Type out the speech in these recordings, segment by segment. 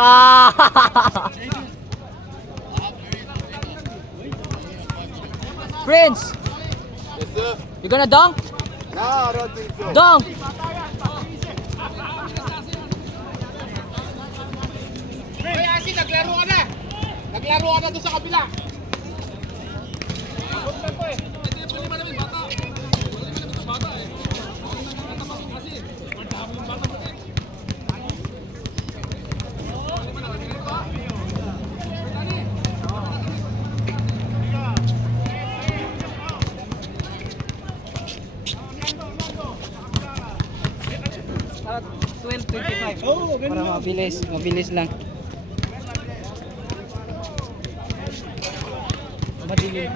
Ah! Prince, Yes, sir. you gonna dunk? No, I don't think so. Dunk! Hey, Asi, naglaro ka na! Naglaro ka na doon sa kabila! Para mabilis lang. Madilim.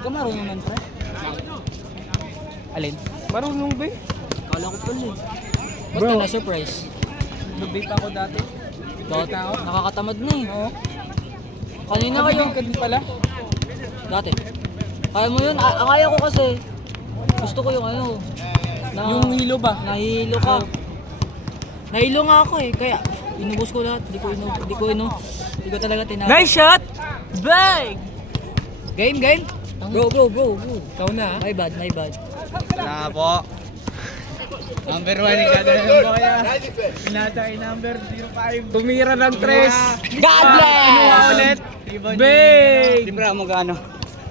Ikaw marunong nun, pre? Alin? Marunong ba? Kala ko pala eh. Ba't ka na-surprise? Nag-vape ako dati. Dati ako? Nakakatamad na eh. Oo. Kanina kayo. Nag-vape ka din pala. Dati. Kaya mo yun? Ang kaya ko kasi. Gusto ko yung ano. Yung hilo ba? Nahilo ka. Nahilo nga ako eh. Kaya inubos ko lahat. Di ko talaga tinapos. Nice shot! Bang! Game? Go. Ikaw na. My bad. Wala po. Number 1 yung gagawin mo kaya. Pinasa kay number 05. Tumira ng 3. God bless! Kinuha ulit. Bang! Di ba mag-ano?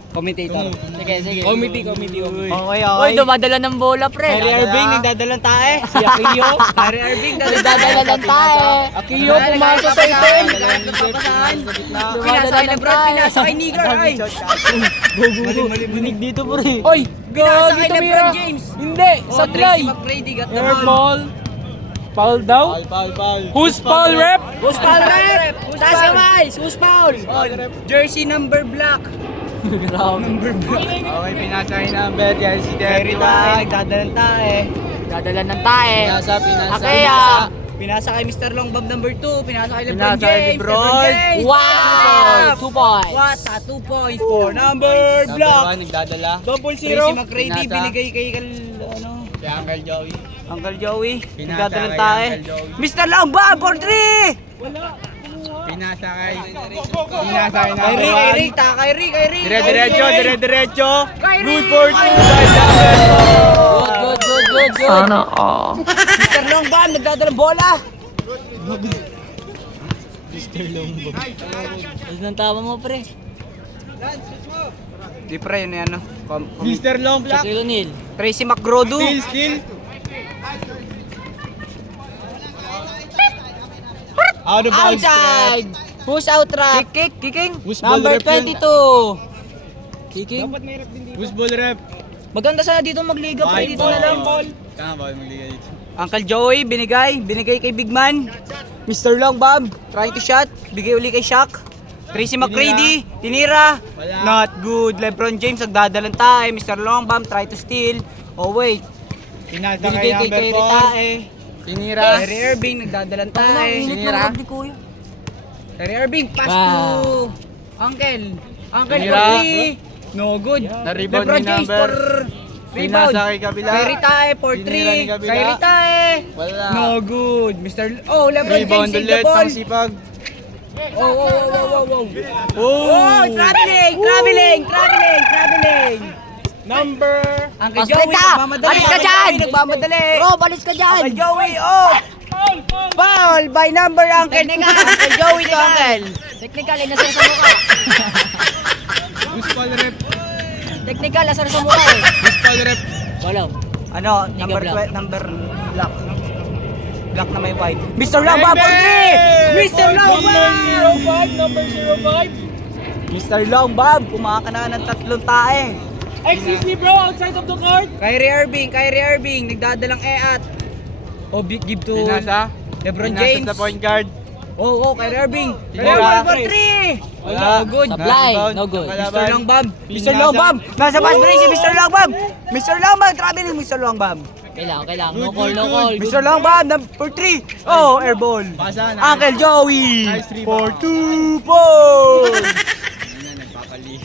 Commentator. Sige. Committee. Okay. Uy, dumadala ng bola, pre. Kyrie Irving, nagdadalang tae. Si Akio. Kyrie Irving, Nagdadala ng tayo. Akio, pumasok sa itin. Dumadala ng tayo. Pinasa kay Nigger. Ay! Dinig dito, pre. Oy! Pinasa Gagi kay tumira. LeBron James. Hindi, sablay. McGrady got the Air ball. ball. Foul daw? Who's foul rep? Who's foul rep? Taas kamay! Who's foul? Jersey number black. Grabe. Okay, pinasa kay number. Yan si Terry tayo. Nagdadalang tae. Dadala ng tayo. Pinasa. Akaya. Pinasa kay Mr. Longbomb number 2. Pinasa kay LeBron Pinasa kay James. LeBron. Wow! 2 points. What? 2 points for number black. Nagdadala. Double zero. Tracy McGrady Pinasa. binigay kay ano? Si Uncle Joey. Uncle Joey. Pinasa Nagdadalang kay tayo. Uncle Joey. Mr. Longbomb for 3! Pinasa kay Kyrie, Kyrie. Dire-diretso. Kyrie! Good for 2 by Good. Sana all. Mr. Longbomb nagdadalang bola. Ano ang tama mo, pre? Di pre, yun ano. Mr. Long Black. Shaquille O'Neal. Tracy McGrady. Still. Out of bounds. Outside! Push out trap. Kicking. Who's ball Number rep yun? 22. Kicking. Who's ball rep? Maganda sana dito magliga pre, dito na lang. Tama ba magliga dito? Uncle Joey, binigay kay Big Man. Mr. Longbomb, trying to shot, bigay uli kay Shaq. Tracy McGrady, tinira. Wala. Not good. LeBron James, nagdadalang tayo. Mr. Longbomb, try to steal. Oh wait, Pinasa binigay kay Kyrie tae. Tinira. Kyrie Irving, nagdadalang tayo. Sinira. Kuya. Kyrie Irving, pass Wow. to Uncle. Uncle Tinira. Joey. No good. Na-rebound LeBron ni James number. for rebound. Pinasa kay kabila. Kyrie tae for Tinira 3. ni kabila. Kyrie tae. Wala. No good. Oh, LeBron Rebound James save the ulit ball. ng sipag. Oh. Oh! Oh, traveling. Number! Uncle Pas Joey, balik ka! nagmamadali. Alis ka dyan! Nagmamadali. Bro, balis ka dyan! Uncle Joey, oh! Foul by number Uncle. Uncle Joey to Uncle. Technical, inasar sa mukha. Who's ball rep? Technical, asar sa mukha eh. Who's ball rep? Wala. Ano, number black. number black. Black na may white. Mr. Longbomb for 3! Mr. Longbomb! Number 05! Mr. Longbomb, kumaka na ng 3 tae. Excuse me bro, outside of the court! Kyrie Irving, nagdadalang at. Oh, give to Pinasa? LeBron Pinasa James. sa point guard. Oh, Kyrie Irving. Tinira. Kyrie Irving for 3! Wala. No good. Sablay, Na-rebound. no good. Kalaban. Mr. Longbomb. Mr. Pinasa. Longbomb. Nasa pass break si Mr. Longbomb. Mr. Longbomb, traveling Mr. Longbomb. Kailangan. No Good, call. good. Mr. Longbomb, for 3. Oh, air ball. Pasa na. Uncle Joey. Nice rebound. For 2 points. Nagpapali.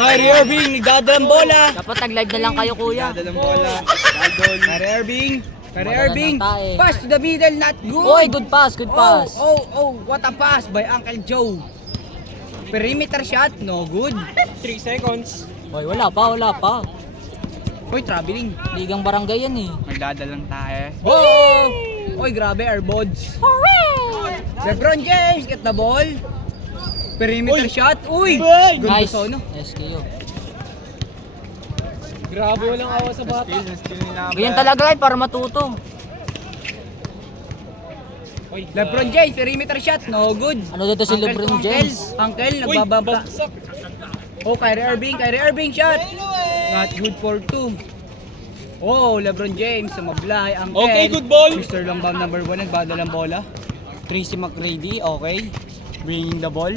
Kyrie Irving, nagdadalang bola. Dapat nag-live na lang kayo, kuya. Dalang bola. Idol. Kyrie Irving. Kyrie Wala Irving. nang tae. Pass to the middle, not good. Oy, good pass, good pass. Oh, what a pass by Uncle Joe. Perimeter shot, no good. 3 seconds. Oy, wala pa. Hoy, traveling. Ligang barangay yan eh. Magdadalang tayo. Oh! Oy, grabe, airbods. LeBron James, get the ball. Perimeter shot. Uy! Ganda Nice. sa ano. SKO. Grabe, walang awa sa bata. Steal nila. Ganyan talaga para matuto. LeBron James, perimeter shot, no good. Ano dito si LeBron James? Uncle, nagbabangka. Oh, Kyrie Irving shot. Not good for 2. Oh, LeBron James, sumablay. Uncle. Okay, good ball. Mr. Longbam number 1, nagbadalang bola. Tracy McGrady, okay. Bringing the ball.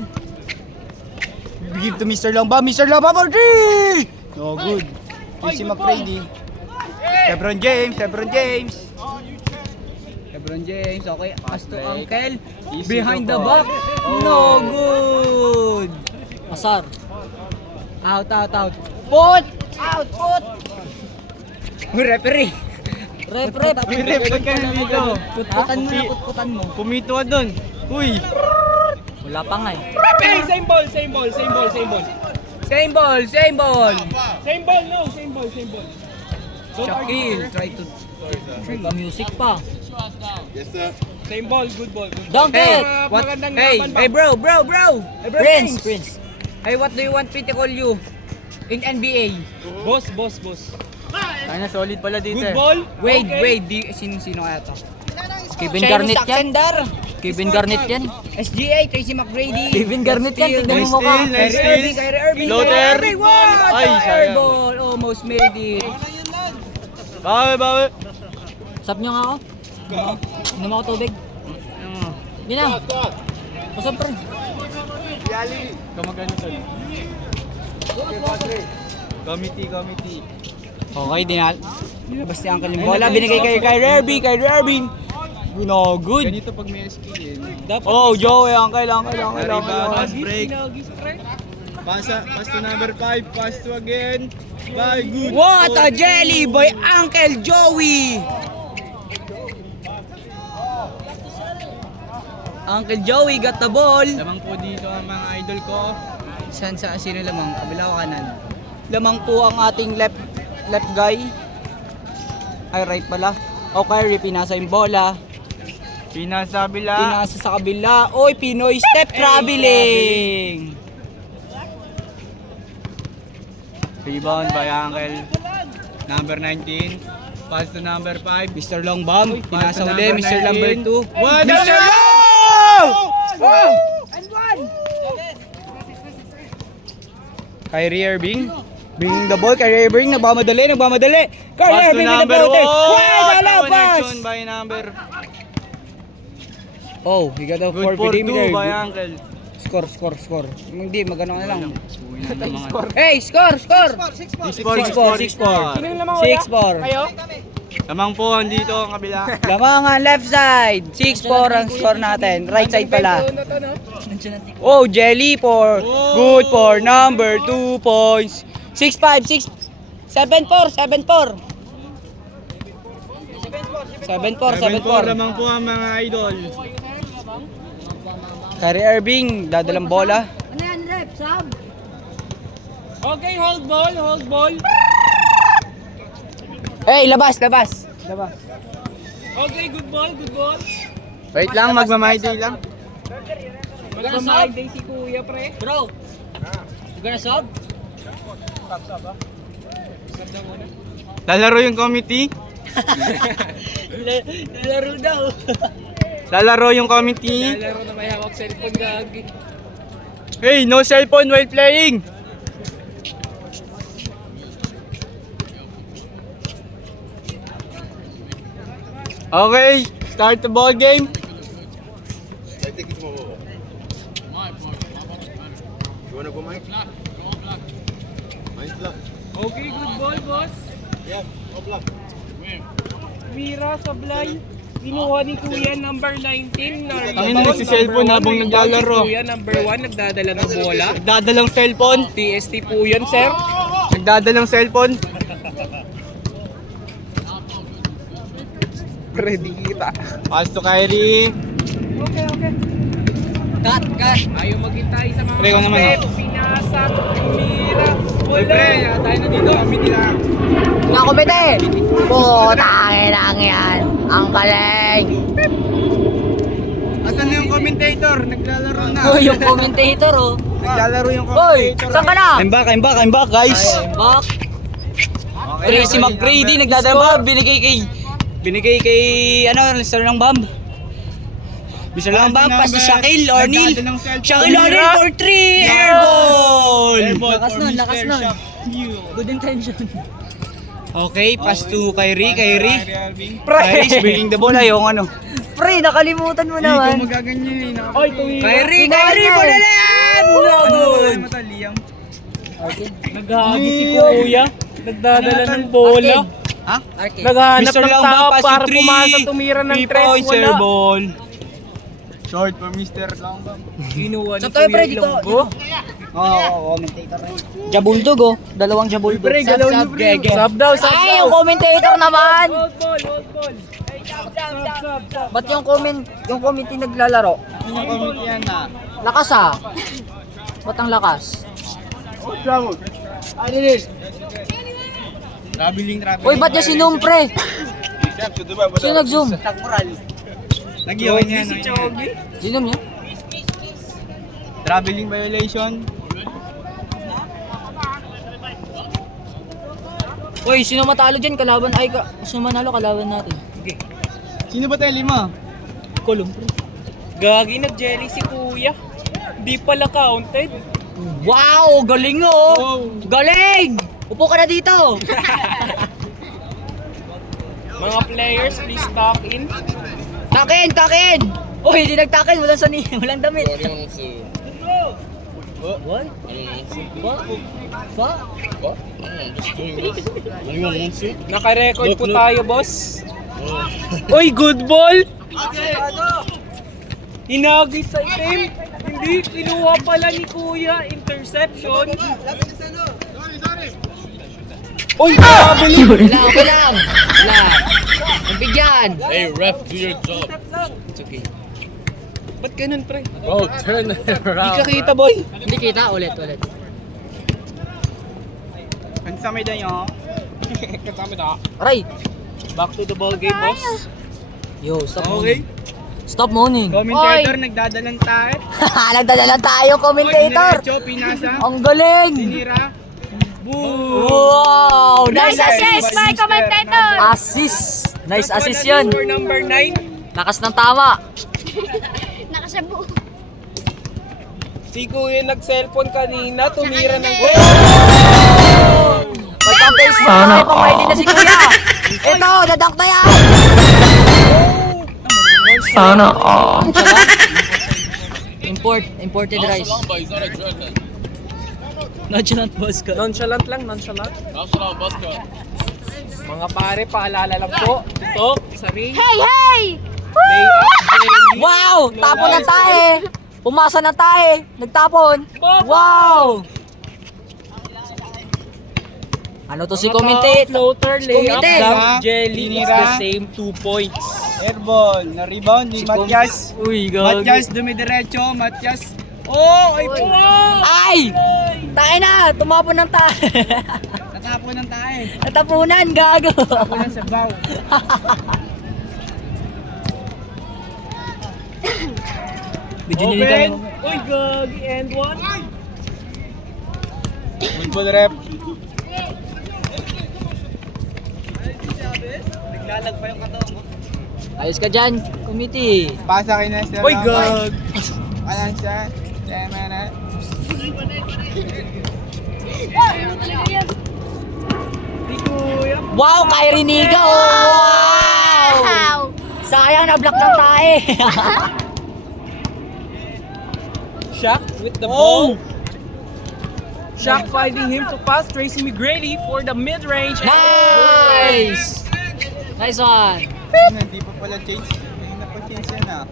Give to Mr. Longbam for 3! No good. Tracy McGrady. LeBron James. Okay. Pass to Uncle. Behind the back. No good. Asar. Out. Put! Referee. Rep. Ba't ka nandito? Putputan mo. Pumito ka dun. Uy! Wala pa nga eh. Hey, same ball. Same ball. Shaquille, try to... May music pa. Yes, sir. Same ball, good ball. Dunk Hey, it! what? Magandang Hey, laban ba? hey bro. Hey, bro James. Prince. Hey, what do you want me to call you? In NBA? Boss. Kaya solid pala dito. Good ball. Wade, sino kaya to? Kevin Garnett yan. Saxender. Kevin Garnett yan. SGA, Tracy McGrady. Kevin Garnett yan. Tignan mo mukha. Nice Kyrie steal. Irving. Floater. What? Ay, sayang. Airball. Almost made it. Bawi. Sap nyo nga ako. Inom ako tubig. Hindi na. Masap pa rin. Kamagano tol. Committee. Okay, dinabas ni Uncle yung bola. Binigay kay Kyrie Irving. No good. Ganito pag may skill. Oh, Joey, Uncle. Pass break. Pass to number 5. Pass to again. Bye, good. What a jelly by Uncle Joey! Uncle Joey got the ball. Lamang po dito ang mga idol ko. Sino lamang? Kabila o kanan? Lamang po ang ating left guy. Ay, right pala. O Kyrie, pinasa yung bola. Pinasa bila. Pinasa sa kabila. Oy, Pinoy step traveling! Rebound by Uncle. Number 19. Pass to number 5. Mr. Longbam, Pass pinasa to uli. number Mr. Number 19. 2. One, Mr. one! Long! And one! Kyrie Irving. Bringing the ball. Kyrie Irving. Nagmamadali. Kyrie Pass to Irving with the number floater. 1. Wow, pass! Connection by number. Oh, he got a 4 Good for 2 perimeter. by Uncle. Score. Hindi, magano na lang. Score. Hey, score! 6-4. 6-4. Lamang po andito ang kabila. Lamangan left side. 6-4 ang score natin. Right side pala. Oh, Jelly for good for number 2 points. 6-5, 7-4. 7-4 7-4. lamang po ang mga idol. Kyrie Irving, dadalang bola. Okay, hold ball. Hey, labas. Okay, good ball. Wait lang, magmamahidi lang. Magmamahid si Kuya, pre. Bro. You gonna sub? Lalaro yung committee. Laro daw. Lalaro yung committee. Laro na may hawak cellphone gagi. Hey, no cellphone while playing. Okay, start the ball game. I think it's more over. You wanna go, Mike? Mine's block. Okay, good ball, boss. Yeah, no block. Mira, sablay. Kinuha ni Kuya number 19. Ang ina, nagsi-cellphone habang naglalaro. Kuya number 1, nagdadala ng bola. Nagdadalang cellphone. TST po yun, sir. Nagdadalang cellphone. Ready kita. Pass to Kyrie. Cut. Ayaw maghintay sa mga Pre, ko naman, step. Pinasa, tumira. Uy, pre, tayo na dito. Kami nila. Nakumite! Putangin lang yan. Ang galing. Asan na yung commentator? Naglalaro na. Oh, yung commentator oh. Naglalaro yung Hoy, commentator. saan ka na? I'm back, guys. Back. Okay, Tracy McGrady nagdadala. Binigay kay ano, Mr. ng Bomb. Mr. ng Bomb, pas si Shaquille O'Neal. Shaquille O'Neal for 3. Airball! Lakas nun. Good intention. Okay, pass to Kyrie. Kyrie's bringing the ball. Yung ano. Pre, nakalimutan mo naman. Magaganyan eh. Oy, tumira. Kyrie, bola na yan! Good! Liam. Naghahagi si Kuya. Nagdadala ng bola. Ha? Naghahanap Mr. ng Lamba, tao pass to para three. pumasa tumira ng 3 tres. points, Wala. ball. Short for Mr. Lamba. Kinuha ni Sa tayo, pre, Kuya dito. Ilonggo. Commentator. Jabuldog oh. Dalawang jabuldog. Pre, galaw niyo, pre. Sub daw, sub Ay, daw. yung commentator naman! Hold ball. Sub. Ba't yung commenting naglalaro? Ano yung comment yan na? Lakas ah. Ba't ang lakas? Traveling. Uy, ba't niya sinum pre? Sino nag-zoom? Nag-iwan yan. Si Chogi. Sinum niya? Traveling violation. Uy, sino matalo dyan? Sino manalo kalaban natin? Sino ba tayo 5? Kolong pre. Gagi, nag-jelly si Kuya. Di pala counted. Wow! Galing oh! Galing! Upo ka na dito! Mga players, please talk in. Takin! Uy, hindi nagtakin. Walang damit. What? Naka-record po tayo, boss. Uy, good ball! Hinagi sa itim. Hindi, kinuha pala ni Kuya. Interception. Uy, nakabalik. Wala. Nabigyan. Hey, ref, do your job. It's okay. Ba't ganun, pre? Bro, turn it Di around. ka kita, boy. Hindi kita. Ulit. Ano sa may dayo? Kasama na. Aray! Back to the ball game, boss. Yo, stop Okay. moaning. Stop moaning. Commentator, nagdadalang tayo. Nagdadala tayo, commentator. Diretso, pinasa. Ang galing! Tinira. Boom! Wow! Nice assist by commentator. Assist! Nice assist yun. For number 9. Lakas ng tama. Nakasabu. Si Kuya nag-cellphone kanina, tumira ng Pagka-face mo, ay pang-ready na si Kuya. Ito, dadak na yan. Sana Imported rice. But he's not a Jordan. Nonchalant boss ka. Nonchalant lang. Nonchalant Busker. Mga pare, paalala lang po. Ito, sa ring. Hey! Layup, jelly. Wow! Tapon na tayo. Pumasa na tayo. Nagtapon. Wow! Ano to si commentate? Floater, layup, Commentate. dunk, jelly. It's Tinira. the same 2 points. Airball. Na-rebound ni Matias. Uy, Matias, dumidiretso. Matias. Oh, ay po! Ay! Tayo na! Tumapon ng tayo. Natapon ng tayo. Natapunan, gago. Tapon ng sabaw. Video nyo kami. Uy, gagi. And one. Football rep. Ayos ka dyan, committee. Pasa kay Nestor. Uy, gag. Alam siya. Tama na. Si Kuya. Wow, Kyrie Niga, oh! Wow! Sayang, na-block ng tae. Shaq with the ball. Shaq finding him to pass Tracy McGrady for the mid-range. Nice! Nice one. Hindi pa pala change. Hindi na pa change yan ah.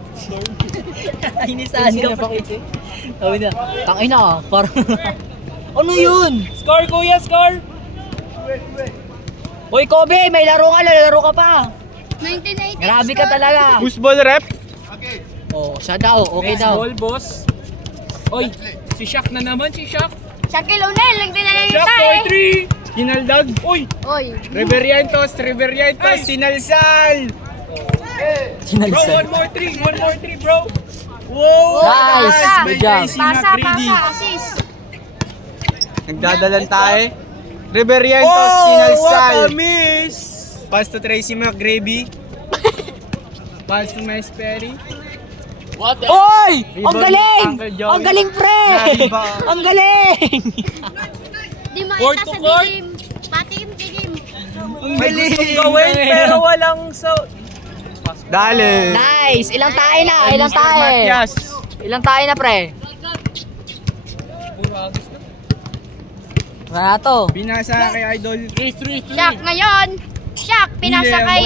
Inisahan ka pa. Sabi na, tangay na parang... ano yun? Score, kuya, score! Hoy, Kobe, may laro ka pa. 1980. Grabe ka talaga. Football rep. Oh, siya daw, okay Next daw. ball, boss. Oy, si Shaq na naman, si Shaq. Shaquille O'Neal, nagdala Shaq tayo. for 3! Ginaldag. Uy! Oy. Riverientos, Sinalsal. Bro, one more 3, bro! Wow! Nice, Pasa. good job. Pasa, assist. Nagdadalan tayo. Riverientos, Sinalsal. What a miss! Pass to Tracy McGravy. Pass to Miles Perry. What the? Oy! Ang Rebound, galing! Uncle Joey. Ang galing, pre! Rebound. Ang galing! Di mo Court isa to sa court. dilim. Patim, dilim. May gustong gawin, pero walang so... Dale. Nice! Ilang tayo na? Ilang Mr. tayo? Matias. Ilang tayo na, pre? Wala na to. Binasa kay Idol. 3-3-3. Shaq ngayon. Shaq, pinasa kay...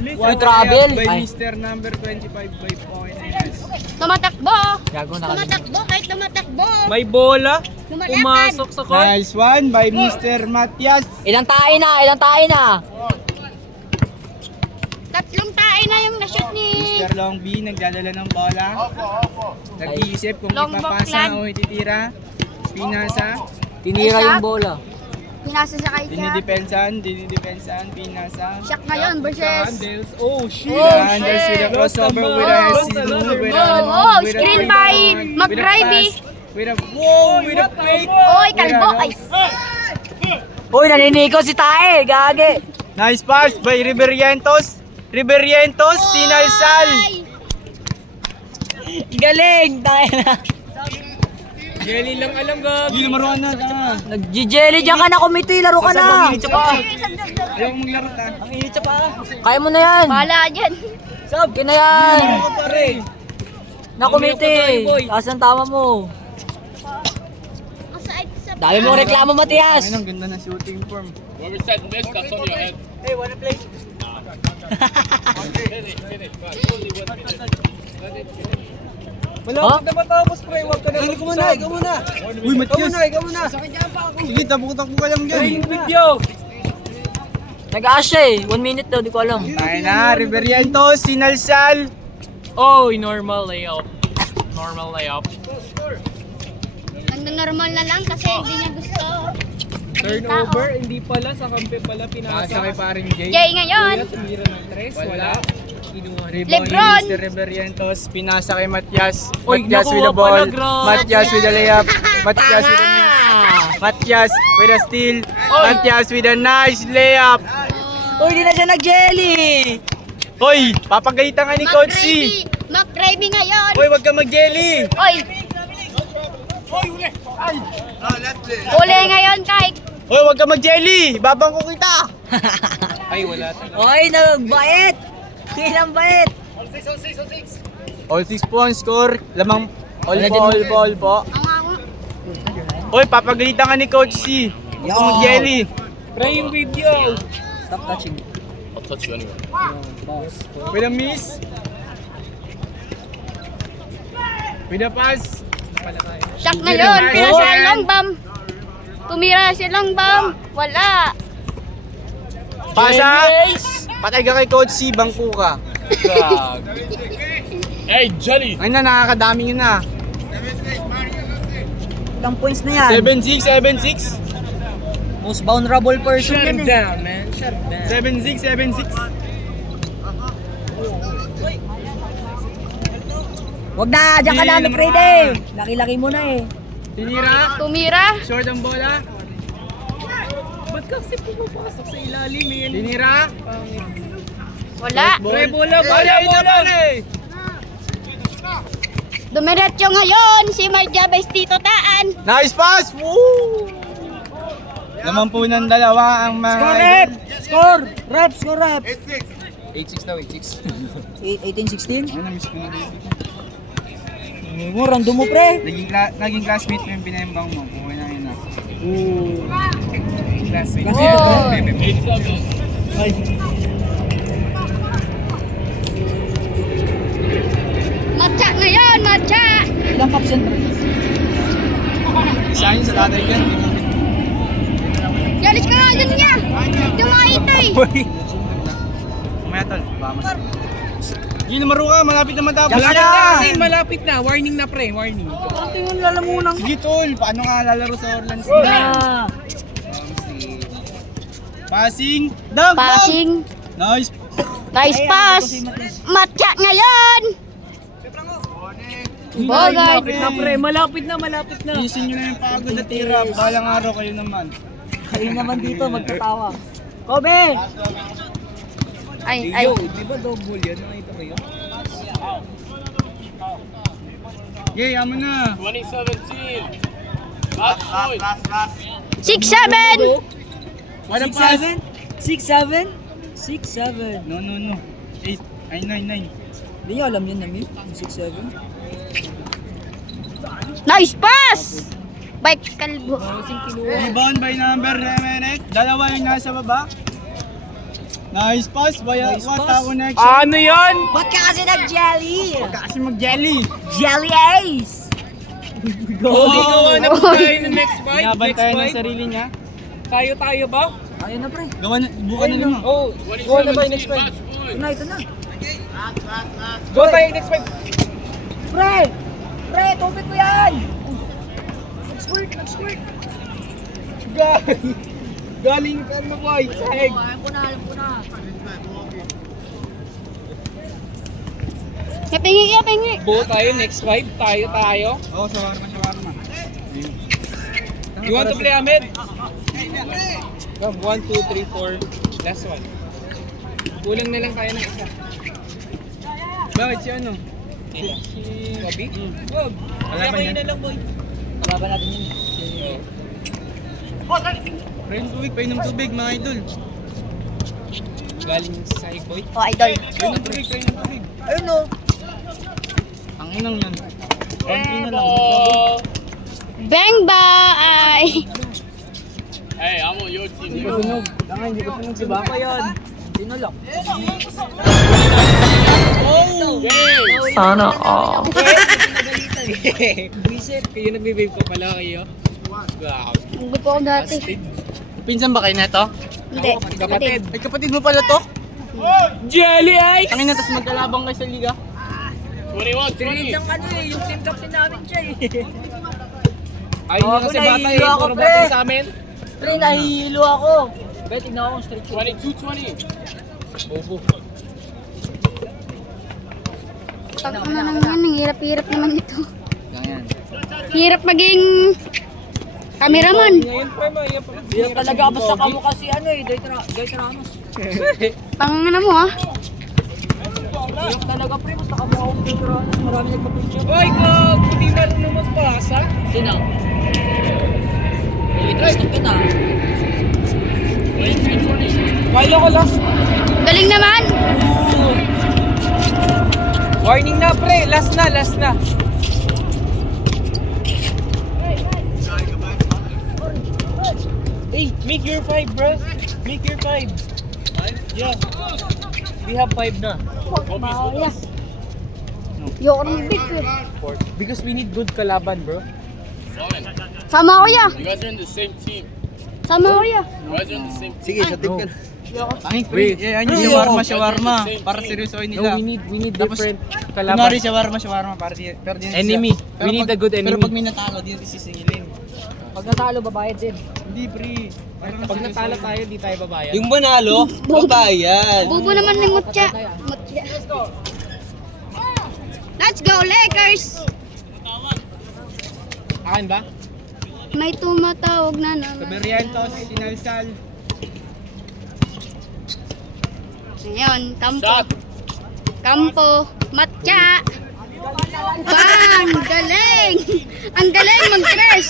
May travel. By Ay. Mr. number 25 by Poin Reyes. Tumatakbo. Gago na kami. Tumatakbo, kahit tumatakbo. May bola. Lumalakad. Pumasok sa court. Nice one by Mr. Matias. Ilang tayo na? Ilang tayo na? Tatlong tae na yung na-shoot ni... Mr. Long B nagdadala ng bola. Nag-iisip kung Long ipapasa Boklan. o ititira. Pinasa. Tinira Ay, yung Shaq. bola. Pinasa sa kay Shaq. Dinidepensahan, pinasa. Shaq ngayon versus... Handles. Oh, shit! Handles with a crossover with a with a Oh, with a screen with a- by with a McGravy. pass, With a wow, with a fake. Oy, kalbo. Ay, Uy, naniniko si Tae. Gagi. Nice pass by Riverientos, Sinalsal. Ay. Galing. Tayo na. Jelly lang alam ga. Hindi na maruhan na. Nag-jelly dyan ka na, kumiti. Laro ka na. Ayaw mong laro ta. Kaya mo na yan. Bahala dyan. Sab, kina yan. Na Mamaya pa tayo, kumiti. boy. Taas ang tama mo. Aside sa... Dami mong reklamo, Matias. Ang ganda ng shooting form. Whoever said miss, that's on your head. Hey, wanna play? Finish. Only 1 minute. Malapit na matapos, pre. Huwag ka na. Ikaw muna. Uy, Matias. Ikaw muna. Sige, takbo-takbo ka lang dyan. Playing video. Nag-aas siya eh. 1 minute daw, di ko alam. Tayo na, Riverientos, Sinalsal. Oh, normal layup. Normal layup. Normal na lang kasi hindi niya gusto. Turnover, hindi pala. Sa kampe pala pinasa. Pasa kay paring Jay. Jay ngayon. Kuya, tumira ng tres. Wala. Kinuha rin. Rebound Lebron. ni Mr. Riverientos, pinasa kay Matias. Oy, Matias with the nakuha ball. pala, grabe. Matias with the layup. Matias with the miss. Matias with a steal. Matias with a nice layup. Uy, di na siya nag-jelly. Hoy, papagalitan ka ni Coach C. McGravy ngayon. Hoy, wag ka mag-jelly. Oy. Uli ngayon kay... Hoy, wag ka mag-jelly. Babang ko kita. Ay, wala. Uy, nagbait. Ilang bait. All 6 po ang score. Lamang all Wala po, din. all po. Ang ango. Hoy, papagalitan ka ni Coach C. Wag ka mag-jelly. Pre, yung video. Stop touching. I'll touch you anyway. With a miss. With a pass. Shaq ngayon. Pinasa yung long bomb. Tumira si long bomb. Wala. Pasa. Patay ka kay Coach C. Bangko ka. Hey, Jelly! Ay na, nakakadami yun na. Ilang points na yan? 7-6, 7-6. Most vulnerable person Shut yan him eh. down, man. Shut him down. 7-6, 7-6. Wag na, dyan ka na, Hindi McReady. Laki-laki mo na eh. Tinira. Tumira. Short ang bola. Ba't kasi pumapasok sa ilalim yun? Tinira. Wala. Pre, bola, bola. Dumiretso ngayon si Marjabes Tito Taan. Nice pass! Woo! Naman po ng dalawa ang mga... Score rep! Score! Rep! Score rep! 8-6 daw, 8-6. 18-16? Ano, miss ko na dito. Mo, random mo pre. Naging classmate mo yung pinayambang mo. Okay na yun na. Classmate. Oh. yan, pre. Isa yun sa tatay yan. Yalis ka nga dyan niya. Yung mga ito eh. Mamaya tol, vamos. Yun, namaro ka, malapit na matapos. Kasi malapit na. Warning na, pre. Warning. Sige tol, paano ka lalaro sa Orlando? Passing. Dunk. Passing. Nice. Nice pass. Matcha ngayon. Bogart. Malapit na, pre. Malapit na, malapit na. Isin nyo na yung pagod at hirap. Balang araw kayo naman. Kayo naman dito, magtatawa. Kobe! Ay, ay. Di ba double yan? Nakita mo yun? Yay, amo na. 2017. Last point. 6-7. What a pass. 6-7? 6-7. No. 8. Ay, 9. Hindi nyo alam yun, Nami? 6-7? Nice pass. Bike kalbo. Rebound by number 11. Dalawa yung nasa baba. Nice pass by Wata connection. Ano yun? Ba't ka kasi nag-jelly? Kasi mag-jelly. Jelly Ace. Okay, gawa na po tayo ng next fight. Binabantayan ng sarili niya. Tayo ba? Tayo na, pre. Gawa na, buka na lang. Oh, go na tayo next 2017 fight. match point. Ito na. Go tayo next fight. Pre! Pre, tupit ko yan! Nag-squirt. Galing ka na, boy. Sahig. Alam ko na. Kapingi. Go tayo next fight. Tayo. Oo, shawarma. You want to play, Ahmed? Come, 1, 2, 3, 4. Last one. Kulang na lang tayo ng isa. Bakit si ano? Si Bobby? Wag. Wala ba yan? na lang, boy. Kalaban natin yun. Painom tubig, mga idol. Galing sa boy. Oh, idol. Painom tubig. Ayun o. Ang inang yan. Konti na lang. Bang bye. Hey, I'm on your team. Hindi ko sunog si Baka yan. Sino lang? Yay! Sana all. Visit. Kayo nagbe-babe ko pala kayo. Wow. Ang gupo ko dati. Pinsan ba kayo na to? Hindi. Kapatid. Ay, kapatid mo pala to? Jelly Ice! Tangin na, tapos magkalabang kayo sa liga. 21-20. ano eh, yung team captain namin siya eh. Ayun na kasi bata eh, puro bata sa amin. Pre, nahihilo ako. Bet, tignan ako ang streak. 22-20. Bobo. Pag ano naman yan, ang hirap-hirap naman ito. Ganyan. Hirap maging cameraman. Ngayon pre, mahirap pa. Hirap talaga, basta kamo kasi ano eh, Dwight Ramos. Pangangana mo ha. Hirap talaga pre, basta kamo ako Dwight Ramos. Marami nagpa-picture. Oy, kag! Hindi marunong magbasa. Sino? Interest na kita. 23-20. Kala ko last. Galing naman. Warning na pre, last na. Hey, make your 5 bro. Make your 5. Yeah. We have 5 na. Bawala. Yoko ng big eh. Because we need good kalaban bro. Fine. Sama ko ya. You guys are in the same team. Sama ko ya. You guys are in the same team. Sige, sa tip ka na. Ang pre, yan yung shawarma. Para seryosoin No, nila. we need Tapos, different Kunwari kalaban. shawarma. Para di, pero di Enemy. We need a good Pero enemy. pag may natalo, di natin sisingilin. Pag natalo, babayad din. Hindi pre. Pag natalo tayo, di tayo babayad. Yung manalo, babayad. Bubo naman ng mutya. Mutya. Let's go, Lakers! Akin ba? May tumatawag na naman. Berrientos, Sinalsal. Ngayon, kampo. Shot. Kampo. Matya. Bang! Galing! Ang galing mag-press!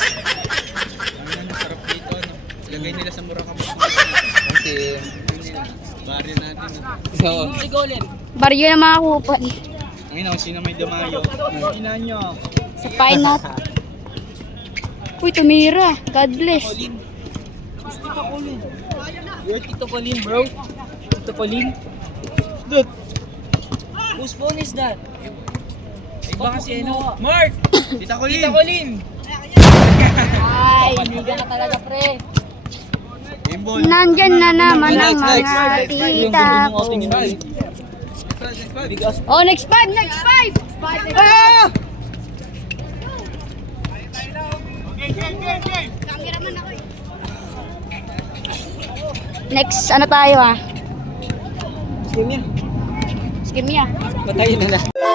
Ang sarap dito, no? Lagay nila sa mura kapag. Kasi, Barrio natin. so, Baryo na mga kupal. Ang ina, kung sino may dumayo. Ina nyo. Sa pinot. Uy, tumira. God bless. You're Tito Colin, bro. Tito Colin. Dut. Whose phone is that? Baka si ano? Mark! Tita Colin. Tita Colin! Ay, hindi ka talaga, pre. Game ball. Nandyan na naman ang Next, mga next. tita ko. Oh, next 5, next 5! Ah! Cameraman ako eh. Next, ano tayo ah? Skimia. Patayin na na.